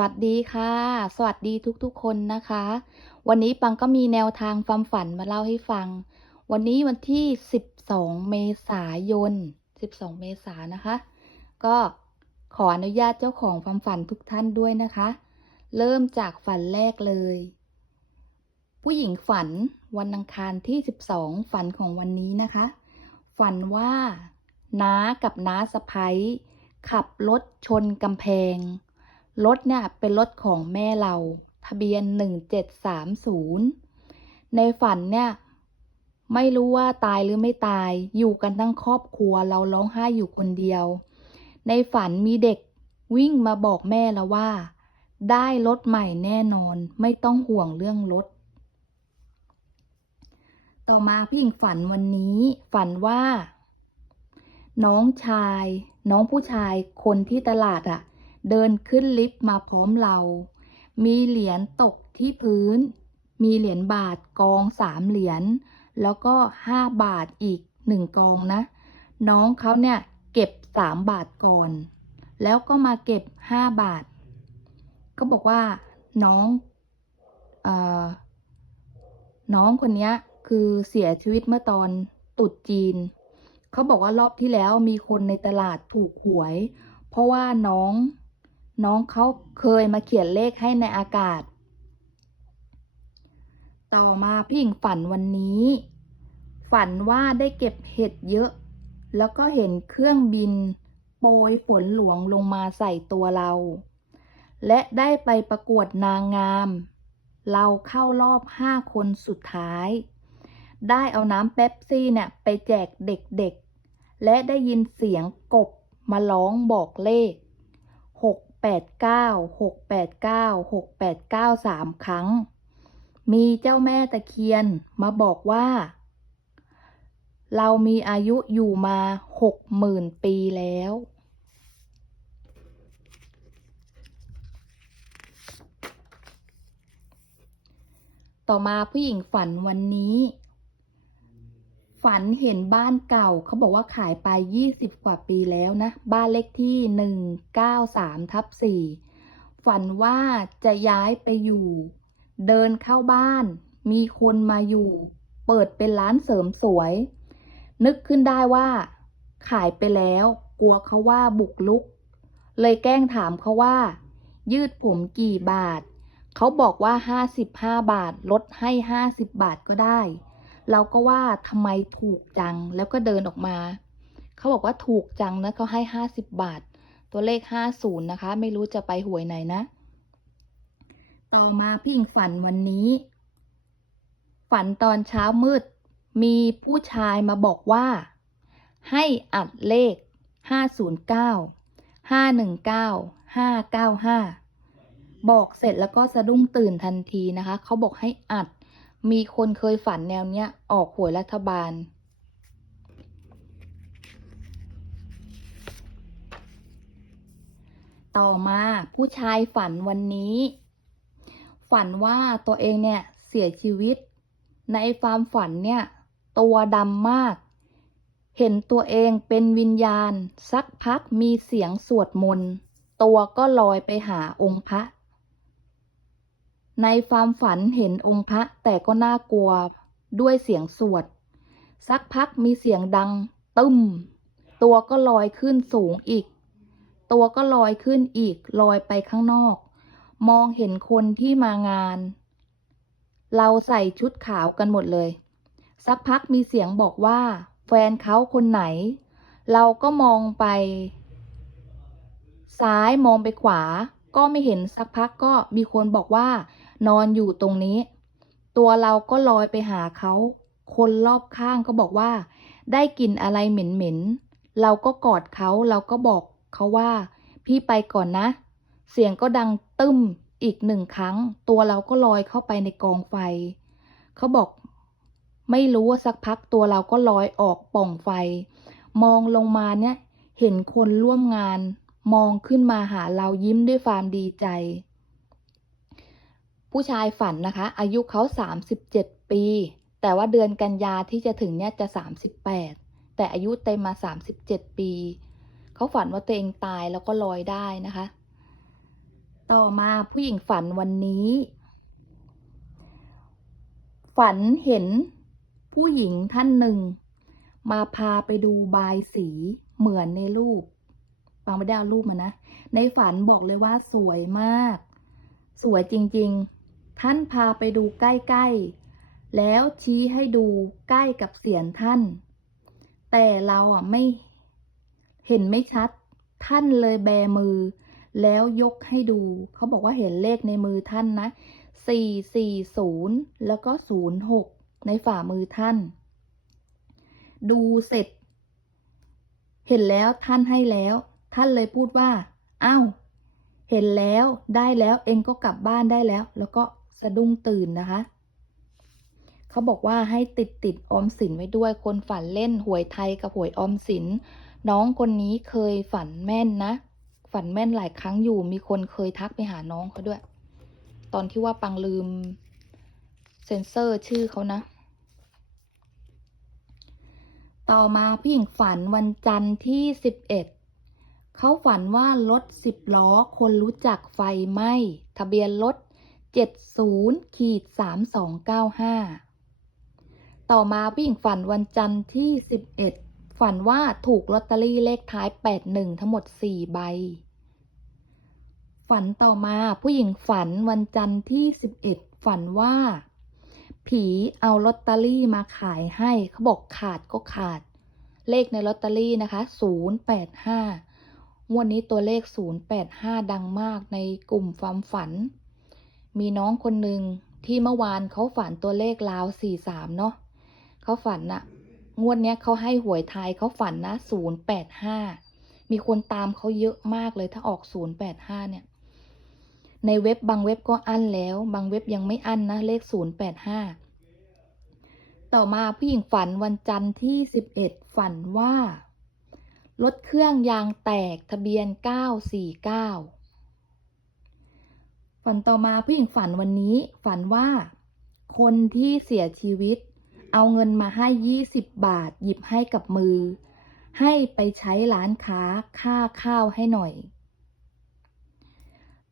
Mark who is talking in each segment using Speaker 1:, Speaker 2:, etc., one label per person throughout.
Speaker 1: วัสดีค่ะ สวัสดีทุกๆคนนะคะ วันนี้ปังก็มีแนวทางความฝันมาเล่าให้ฟัง วันนี้วันที่ 12 เมษายน 12 เมษายนนะคะ ก็ขออนุญาตเจ้าของความฝันทุกท่านด้วยนะคะ เริ่มจากฝันแรกเลย ผู้หญิงฝันวันอังคารที่ 12 ฝันของวันนี้นะคะ ฝันว่าน้ากับน้าสะพ้ยขับรถชนกำแพง รถเนี่ยเป็นรถของแม่เรา ทะเบียน 1730 ในฝันเนี่ย ไม่รู้ว่าตายหรือไม่ตาย อยู่กันทั้งครอบครัวเราร้องไห้อยู่คนเดียว ในฝันมีเด็กวิ่งมาบอกแม่แล้วว่า ได้รถใหม่แน่นอน ไม่ต้องห่วงเรื่องรถ ต่อมาพี่หญิงฝันวันนี้ ฝันว่า น้องชาย น้องผู้ชายคนที่ตลาดอะ่ะ เดินขึ้นลิฟต์มาพร้อมเรา มีเหรียญตกที่พื้น มีเหรียญบาทกองสามเหรียญ แล้วก็ห้าบาทอีกหนึ่งกองนะ น้องเขาเนี่ยเก็บสามบาทก่อน แล้วก็มาเก็บห้าบาท ก็บอกว่าน้องเออน้องคนนี้คือเสียชีวิตเมื่อตอนตรุษจีน เขาบอกว่ารอบที่แล้วมีคนในตลาดถูกหวย เพราะว่าน้อง น้องเขาเคยมาเขียนเลขให้ในอากาศ ต่อมาพี่หญิงฝันวันนี้ ฝันว่าได้เก็บเห็ดเยอะ แล้วก็เห็นเครื่องบิน โปรยฝนหลวงลงมาใส่ตัวเรา และได้ไปประกวดนางงาม เราเข้ารอบห้าคนสุดท้าย ได้เอาน้ำเป๊ปซี่เนี่ยไปแจกเด็กๆ และได้ยินเสียงกบมาร้องบอกเลข 689 689 689สามครั้ง มีเจ้าแม่ตะเคียนมาบอกว่า เรามีอายุอยู่มาหกหมื่นปีแล้ว ต่อมาผู้หญิงฝันวันนี้ ฝันเห็นบ้านเก่า เขาบอกว่าขายไป 20 กว่าปีแล้วนะ บ้านเลขที่ 193ทับ4ฝันว่าจะย้ายไปอยู่ เดินเข้าบ้าน มีคนมาอยู่ เปิดเป็นร้านเสริมสวย นึกขึ้นได้ว่า ขายไปแล้ว กลัวเขาว่าบุกลุก เลยแกล้งถามเขาว่า ยืดผมกี่บาท เขาบอกว่า 55 บาท ลดให้ 50 บาทก็ได้ เราก็ว่าทำไมถูกจังแล้วก็เดินออกมา เขาบอกว่าถูกจังนะเขาให้50บาท ตัวเลข50นะคะ ไม่รู้จะไปหวยไหนนะ ต่อมาพี่หญิงฝันวันนี้ ฝันตอนเช้ามืด มีผู้ชายมาบอกว่า ให้อัดเลข509 519 595บอกเสร็จแล้วก็สะดุ้งตื่นทันทีนะคะ เขาบอกให้อัด มีคนเคยฝันแนวเนี้ย ออกหวยรัฐบาล ต่อมาผู้ชายฝันวันนี้ ฝันว่าตัวเองเนี่ย เสียชีวิต ในความฝันเนี่ย ตัวดำมาก เห็นตัวเองเป็นวิญญาณ สักพักมีเสียงสวดมนต์ ตัวก็ลอยไปหาองค์พระ ในความฝันเห็นองค์พระแต่ก็น่ากลัวด้วยเสียงสวด สักพักมีเสียงดัง ตึ้ม ตัวก็ลอยขึ้นสูงอีก ตัวก็ลอยขึ้นอีก ลอยไปข้างนอก มองเห็นคนที่มางาน เราใส่ชุดขาวกันหมดเลย สักพักมีเสียงบอกว่า แฟนเขาคนไหน เราก็มองไป ซ้ายมองไปขวา ก็ไม่เห็นสักพักก็มีคนบอกว่า นอนอยู่ตรงนี้ ตัวเราก็ลอยไปหาเขา คนรอบข้างก็บอกว่า ได้กลิ่นอะไรเหม็นๆ เราก็กอดเขาเราก็บอกเขาว่า พี่ไปก่อนนะ เสียงก็ดังตึ้มอีกหนึ่งครั้ง ตัวเราก็ลอยเข้าไปในกองไฟ เขาบอก ไม่รู้ว่าสักพักตัวเราก็ลอยออกป่องไฟ มองลงมาเนี่ย เห็นคนร่วมงาน มองขึ้นมาหาเรายิ้มด้วยความดีใจ ผู้ชายฝันนะคะ อายุเขา 37 ปี แต่ว่าเดือนกันยาที่จะถึงเนี่ยจะ 38 แต่อายุเต็มมา 37 ปี เขาฝันว่าตัวเองตายแล้วก็ลอยได้นะคะ ต่อมาผู้หญิงฝันวันนี้ ฝันเห็นผู้หญิงท่านหนึ่ง มาพาไปดูบายสีเหมือนในรูปฟังไม่ได้เอารูปมานะ ในฝันบอกเลยว่าสวยมาก สวยจริง ๆ ท่านพาไปดูใกล้ๆ แล้วชี้ให้ดูใกล้กับเสียนท่าน แต่เราอะไม่ เห็นไม่ชัด ท่านเลยแบมือ แล้วยกให้ดู เขาบอกว่าเห็นเลขในมือท่านนะสี่สี่ศูนย์แล้วก็ศูนย์หกในฝ่ามือท่าน ดูเสร็จ เห็นแล้วท่านให้แล้ว ท่านเลยพูดว่า อ้าว เห็นแล้วได้แล้วเองก็กลับบ้านได้แล้ว แล้วก็ สะดุ้งตื่นนะคะ เขาบอกว่าให้ติดติดออมสินไว้ด้วย คนฝันเล่นหวยไทยกับหวยออมสิน น้องคนนี้เคยฝันแม่นนะ ฝันแม่นหลายครั้งอยู่ มีคนเคยทักไปหาน้องเขาด้วย ตอนที่ว่าปังลืม เซ็นเซอร์ชื่อเขานะ ต่อมาผู้หญิงฝันวันจันทร์ที่สิบเอ็ดเขาฝันว่ารถสิบล้อ คนรู้จักไฟไหม้ทะเบียนรถ เจ็ดศูนย์ขีดสามสองเก้าห้าต่อมาผู้หญิงฝันวันจันทร์ที่สิบเอ็ดฝันว่าถูกลอตเตอรี่เลขท้ายแปดหนึ่งทั้งหมดสี่ใบ ฝันต่อมาผู้หญิงฝันวันจันทร์ที่สิบเอ็ดฝันว่า ผีเอาลอตเตอรี่มาขายให้เขาบอกขาดก็ขาด เลขในลอตเตอรี่นะคะศูนย์แปดห้างวดนี้ตัวเลขศูนย์แปดห้าดังมากในกลุ่มความฝัน มีน้องคนหนึ่งที่เมื่อวานเขาฝันตัวเลขลาวสี่สามเนาะเขาฝันน่ะ งวดเนี้ยเขาให้หวยไทยเขาฝันนะศูนย์แปดห้ามีคนตามเขาเยอะมากเลยถ้าออกศูนย์แปดห้าเนี่ย ในเว็บบางเว็บก็อั้นแล้ว บางเว็บยังไม่อั้นนะเลขศูนย์แปดห้าต่อมาผู้หญิงฝันวันจันทร์ที่สิบเอ็ดฝันว่ารถเครื่องยางแตกทะเบียนเก้าสี่เก้า ฝันต่อมาผู้หญิงฝันวันนี้ ฝันว่า คนที่เสียชีวิต เอาเงินมาให้ยี่สิบบาท หยิบให้กับมือ ให้ไปใช้ร้านค้าค่าข้าวให้หน่อย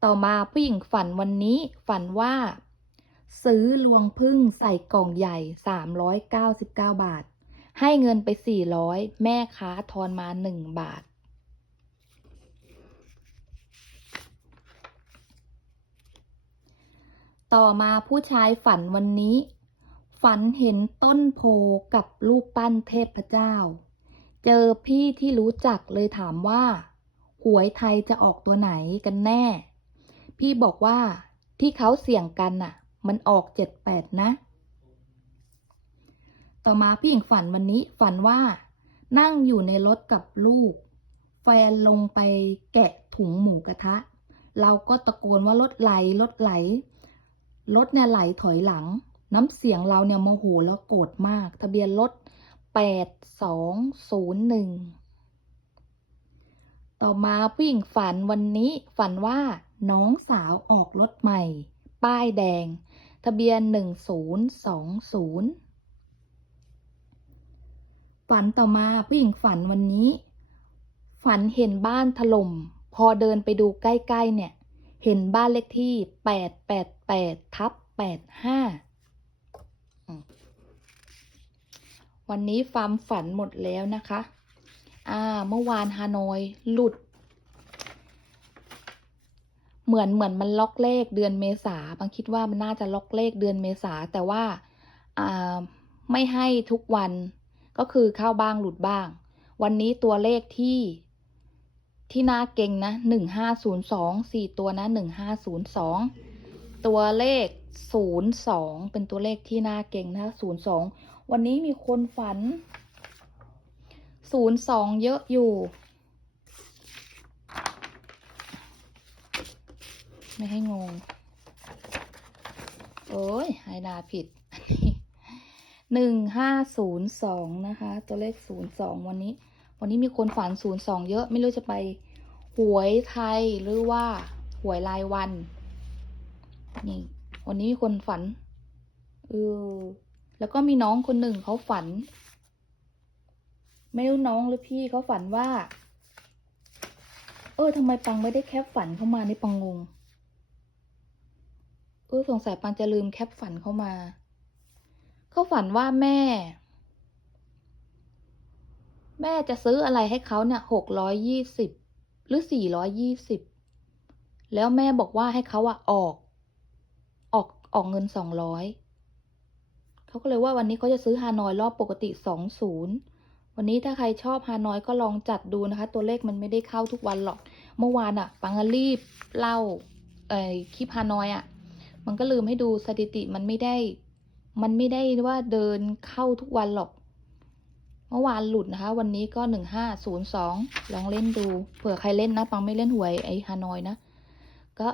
Speaker 1: ต่อมาผู้หญิงฝันวันนี้ ฝันว่า ซื้อลวงพึ่งใส่กล่องใหญ่399บาท ให้เงินไป400แม่ค้าทอนมา1บาท ต่อมาผู้ชายฝันวันนี้ ฝันเห็นต้นโพกับรูปปั้นเทพเจ้า เจอพี่ที่รู้จักเลยถามว่า หวยไทยจะออกตัวไหนกันแน่ พี่บอกว่าที่เขาเสี่ยงกันน่ะ มันออกเจ็ดแปดนะ ต่อมาพี่หญิงฝันวันนี้ฝันว่า นั่งอยู่ในรถกับลูก แฟนลงไปแกะถุงหมูกระทะ เราก็ตะโกนว่ารถไหลรถไหล รถเนี่ยไหลถอยหลัง น้ำเสียงเราเนี่ยโมโหแล้วโกรธมาก ทะเบียนรถแปดสองศูนย์หนึ่งต่อมาผู้หญิงฝันวันนี้ฝันว่าน้องสาวออกรถใหม่ ป้ายแดง ทะเบียนหนึ่งศูนย์สองศูนย์ฝันต่อมาผู้หญิงฝันวันนี้ ฝันเห็นบ้านถล่ม พอเดินไปดูใกล้ ๆ เนี่ย เห็นบ้านเลขที่แปดแปดแปดทับแปดห้าวันนี้ฟาร์มฝันหมดแล้วนะคะ อ่า เมื่อวานฮานอยหลุด เหมือนเหมือนมันล็อกเลขเดือนเมษาบางคิดว่ามันน่าจะล็อกเลขเดือนเมษาแต่ว่า อ่า ไม่ให้ทุกวัน ก็คือเข้าบ้างหลุดบ้าง วันนี้ตัวเลขที่ ที่หน่าเก่งนะหนึ่งห้าศูนย์สองสี่ตัวนะหนึ่งห้าศูนย์สองตัวเลขศูนย์สองเป็นตัวเลขที่หน่าเก่งนะศูนย์สองวันนี้มีคนฝันศูนย์สองเยอะอยู่ ไม่ให้งง โอ้ยไฮดาผิดหนึ่งห้าศูนย์สองนะคะ ตัวเลขศูนย์สองวันนี้ วันนี้มีคนฝันศูนย์สองเยอะ ไม่รู้จะไปหวยไทยหรือว่าหวยรายวัน นี่ วันนี้มีคนฝันเออแล้วก็มีน้องคนหนึ่งเขาฝัน ไม่รู้น้องหรือพี่เขาฝันว่า เออทำไมปังไม่ได้แคปฝันเข้ามาในปังงงเออสงสัยปังจะลืมแคปฝันเข้ามา เขาฝันว่าแม่ แม่จะซื้ออะไรให้เขาเนี่ยหกร้อยยี่สิบหรือสี่ร้อยยี่สิบแล้วแม่บอกว่าให้เขาอะออก ออกออกเงินสองร้อยเขาก็เลยว่าวันนี้เขาจะซื้อฮานอยรอบปกติสองศูนย์วันนี้ถ้าใครชอบฮานอยก็ลองจัดดูนะคะ ตัวเลขมันไม่ได้เข้าทุกวันหรอก เมื่อวานอะปังรีบเล่าเอ่อคลิปฮานอยอะมันก็ลืมให้ดูสถิติมันไม่ได้ มันไม่ได้ว่าเดินเข้าทุกวันหรอก มื่อวานหลุดนะคะ วันนี้ก็หนึ่งห้าศูนย์สองลองเล่นดู เผื่อใครเล่นนะปังไม่เล่นหวยไอฮานอยนะ ก็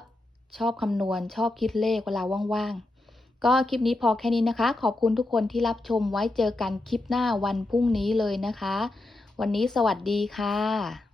Speaker 1: ชอบคำนวณชอบคิดเลขเวลาว่างๆ ก็คลิปนี้พอแค่นี้นะคะ ขอบคุณทุกคนที่รับชมไว้เจอกันคลิปหน้าวันพรุ่งนี้เลยนะคะ วันนี้สวัสดีค่ะ